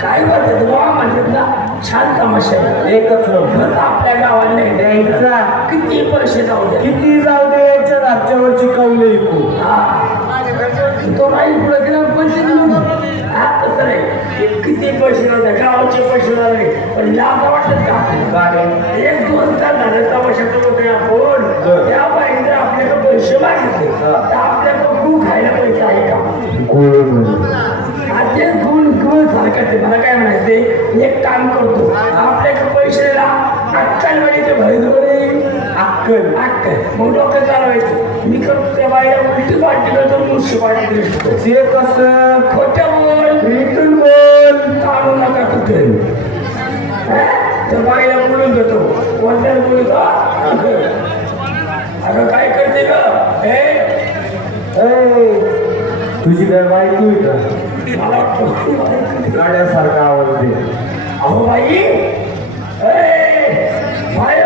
काय वाटत वा म्हणतात ना छान तमाशा आहे. एकच आपल्या गावाला नाही द्यायचा किती पैसे जाऊ द्या किती जाऊ दे याच्या राज्यावरची कौले ऐकू हा. तो राहील पुढे गेला पैसे देऊन हा तसं नाही किती पैसे जाऊ द्या गावाचे पैसे जाऊ दे पण लाभ वाटत का एक दोन तास झाले तमाशाचं लोक आपण. त्या बाईने जर आपल्याकडे पैसे मागितले. तर आपल्याकडे गु खायला पैसे आहे का मला काय म्हणायचे एक काम करतो. आपल्याकडे पैसे अक्कल भरदोडे अक्कल. अक्कल. मग डोकं चालवायचं. मी करतो त्या बाईला उलटी पाठी करतो मुशी दिसतो ते कसं? खोटं बोल. इथून बोल. काढू नका कुठे. त्या बाईला बोलून घेतो कोणत्याला बोलतो अगं. काय करते ग? हे? तुझी काय बायको आहे का गाड्यासारखा आवडते अहो बाई! ए, बाई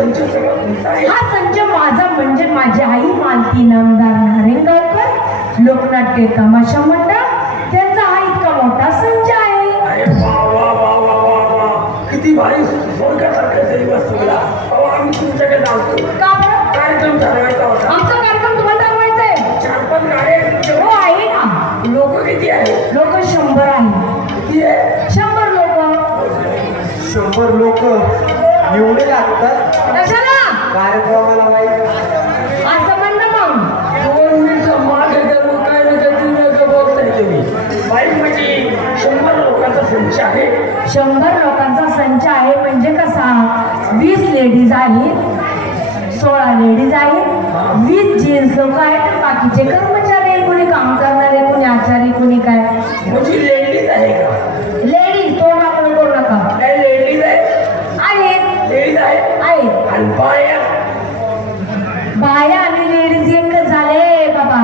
संच आहे हा संच माझा म्हणजे माझी आई मालती नामदार नारेंगावकर लोकनाट्य तमाशा मंडळ. त्यांचा हा इतका मोठा संच आहे. अरे वा वा वा वा वा वा. किती भारी स्वर्गासारखं तरी वस्तूला अहो आम्ही तुमच्याकडे जातो का बरं? कार्यक्रम ठरवायचा होता? आमचा कार्यक्रम तुम्हाला ठरवायचा आहे. चार पाच गाड्या आहेत हो. आहे ना. लोक किती आहेत? लोक शंभर आहे किती आहे शंभर लोक. शंभर लोक. एवढे लागतात. कशाला? कार्यक्रमाला बाई असं मग. दोन मिनिटं मागे गेलो काय ना काय तुम्ही नका बोलताय तुम्ही. बाईक म्हणजे शंभर लोकांचा संच आहे. शंभर लोकांचा संच आहे म्हणजे कसा? वीस लेडीज आहेत सोळा लेडीज आहेत वीस जेंट्स लोक आहेत बाकीचे कर्मचारी कोणी काम करणारे कोणी आचारी कोणी काय? म्हणजे बाया बाया आणि लेडीज एकच झाले बाबा.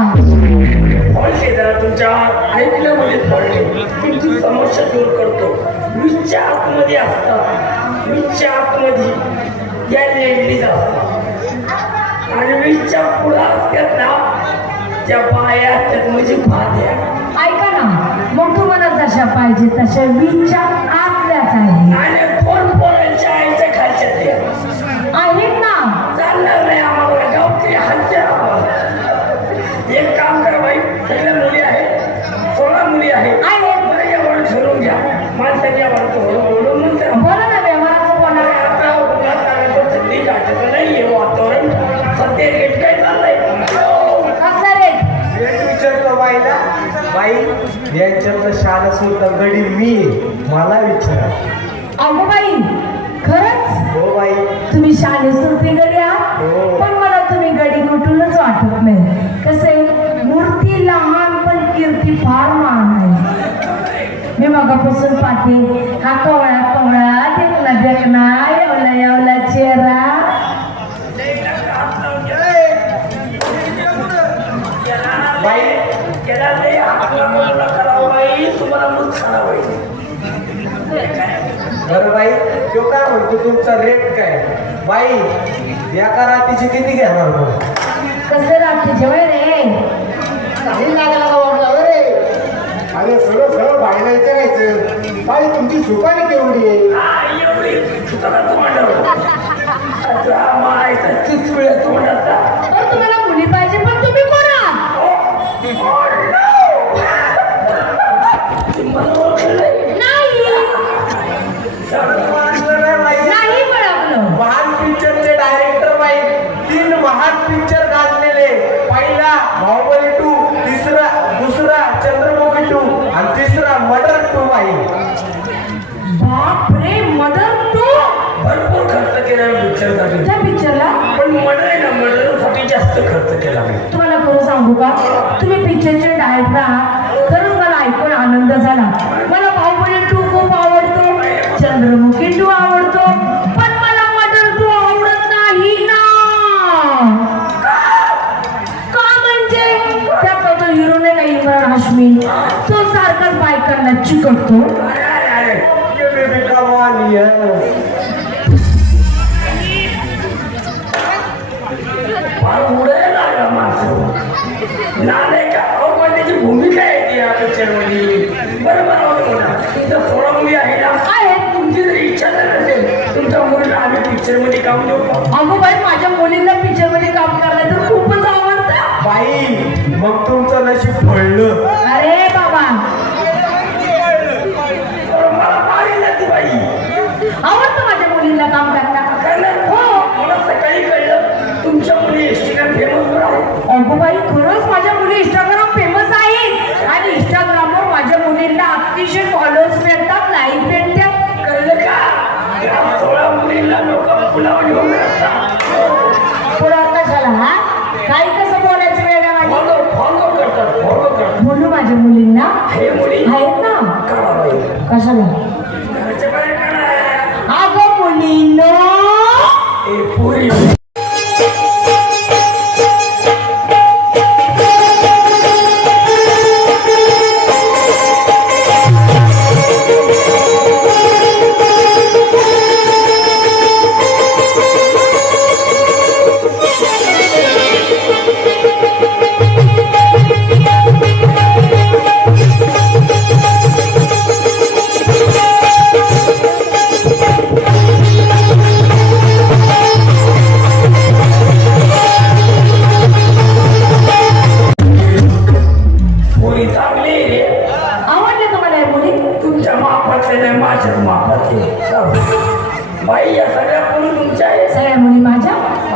फॉल्ट जरा तुमच्या ऐकलं म्हणजे फॉल्ट तुमची समस्या दूर करतो. वीसच्या आतमध्ये असतात वीसच्या आतमध्ये त्या लेडीज असतात आणि वीसच्या पुढं असतात ना त्या बाया असतात म्हणजे भाद्या. ऐका ना मग तुम्हाला जशा पाहिजे तशा वीसच्या आतल्याच आहे गडी मी. मला विचारा. अगो बाई खरंच? हो बाई. तुम्ही शाले सुरती गडी आहात? हो. पण मला तुम्ही गडी कुठूनच वाटत नाही. कसे मूर्ती लहान पण कीर्ती फार महान आहे. मी मगापासून पाहते हा कवळा कवळा देखना देखना एवला एवला चेहरा. म्हणतो तुमचा रेट काय? बाई एका रात्रीची किती घेणार मग कसं रात्री? जेवाय रे. काही लागला का वाटला रे? अरे सरळ सरळ बाईला विचारायचं बाई तुमची सुपारी केवढी आहे? हा एवढी तुम्हाला मुली पाहिजे पण तुम्ही कोण? पिक्चरसाठी त्या पिक्चरला पण मर्डर आहे ना मर्डरसाठी जास्त खर्च केला मी. तुम्हाला खरं सांगू का? तुम्ही पिक्चरचे डायरेक्टर आहात खरंच मला ऐकून आनंद झाला. मला बाहुबली टू खूप आवडतो चंद्रमुखी टू आवडतो पण मला मदर टू आवडत नाही ना. का म्हणजे? त्यात तो हिरो नाही इम्रान हाशमी तो सारखाच बायकांना चिकटतो. नाणे का अहो पण त्याची भूमिका आहे ती या पिक्चरमध्ये. बरोबर म्हणा तुमचा सोळा मुली आहे ना? आहेत. तुमची जर इच्छा जर असेल तुमच्या मुलीला आम्ही पिक्चरमध्ये काम देऊ अगो बाई माझ्या मुलींना पिक्चरमध्ये काम करायला तर खूपच आवडतं. बाई मग तुमचं नशीब फळलं अरे बाबा. आवडतं माझ्या मुलींना काम करायला.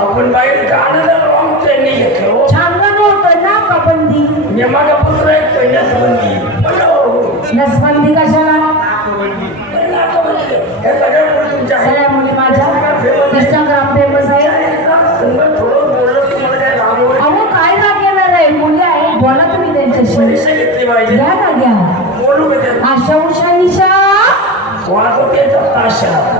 आपण बाई गाणं जर रॉंग त्यांनी घेतलं हो. छान होतं ना कबंदी मी माझा पुत्र एक कन्यासबंदी नसबंदी कशाला? या सगळ्या पुरी तुमच्या आहेत. सगळ्या मुली माझ्या. इंस्टाग्राम फेमस आहे. संग थोडं बोललं तुम्हाला काय रागवलं अहो काय राग येणार आहे? मुली आहे बोला तुम्ही त्यांच्याशी. परीक्षा घेतली पाहिजे. घ्या ना घ्या. बोलू का त्यात आशा उषा निशा. वाजवते ताशा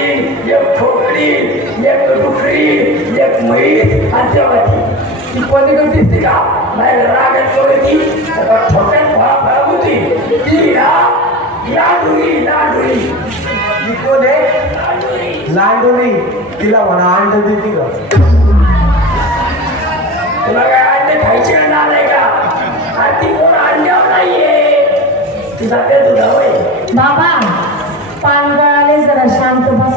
कोंबडी एक ठोकडी एक डुकरी एक म्हैस आणि जेवायची ती पलीकडे दिसते का? नाही रागात सोडायची ठोक्यात फळा फळा होती ती ना लाडुरी लाडुरी ती कोण आहे? लांडुरी तिला म्हणा अंड देते का? तुला काय अंडे खायची का नाही का? आणि ती कोण अंड्यावर नाहीये? तिचा काय तुझा बाबा पांढ naar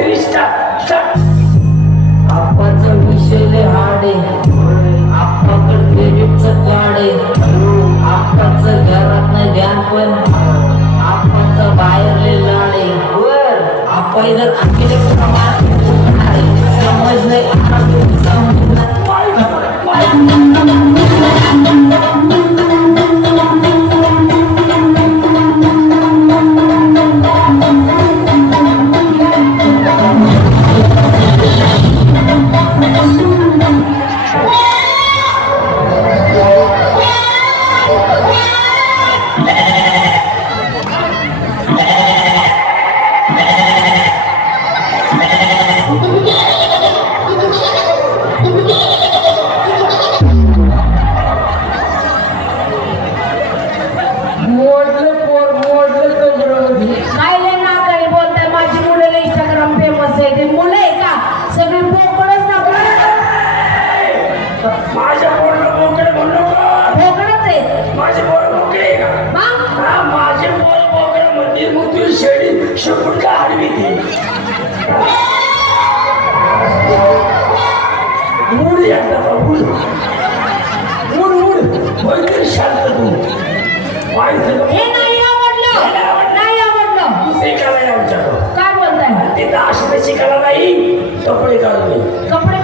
थ्रीस्टा आप्पाच विषयले हाडे आप्पाकड क्रेडिटच काढे आप्पाच घरात ध्यान पण आप्पाच बाहेरले लाडे. आप्पा इधर समज नाही कपड़े काढणे कपडे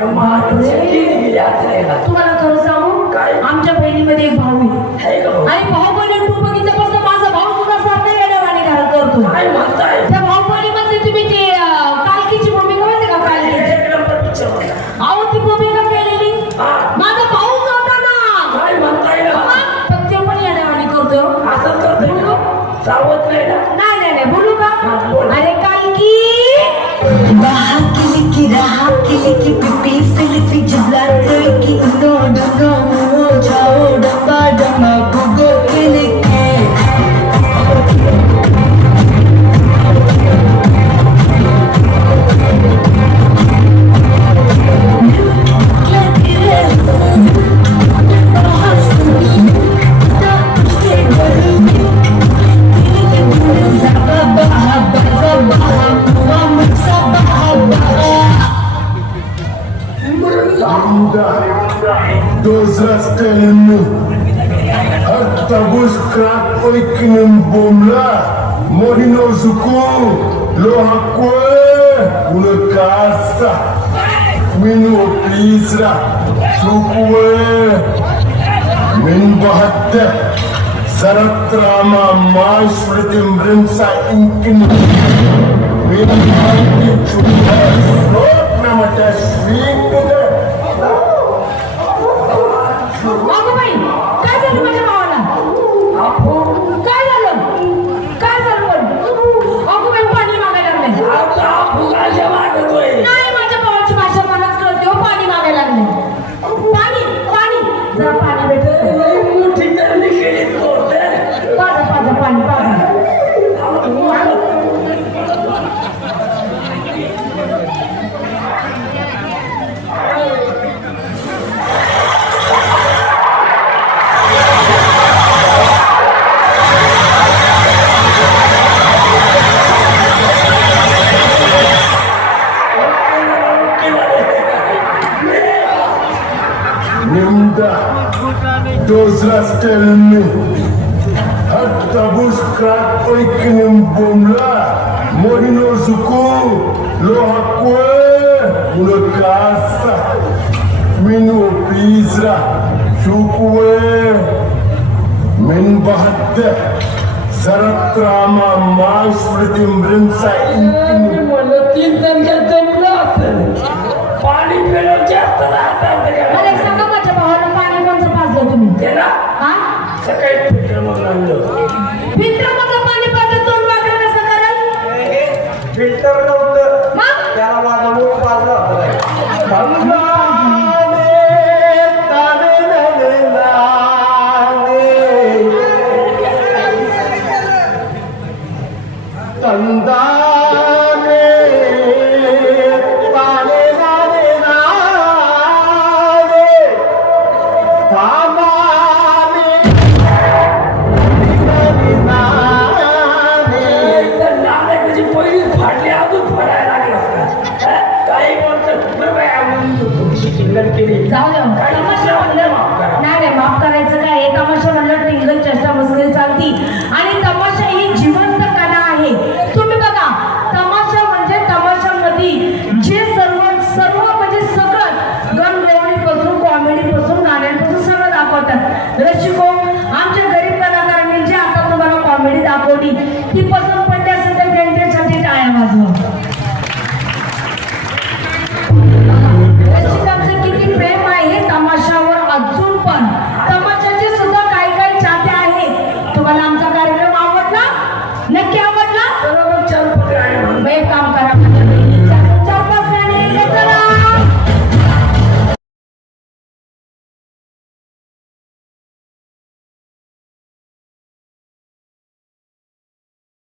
Jeremiah. Hamda dozrasqalinni artabuz krak'oykinin bomla morinozuku lohakwe ulekasa minoplisra sukuwe é. min bahatte sartrama mashritim oh, rimsa inkini min bahatte chubas rotnamata shringda shringde अगं बाई Linda, those last tell me, at Tabus crack, I can Morino Zuku, Lohakwe, Mulakasa, Minu Pisa, Shukwe, Menbahat, Saratrama, Mars, Fritim, Rinsa, Intimu,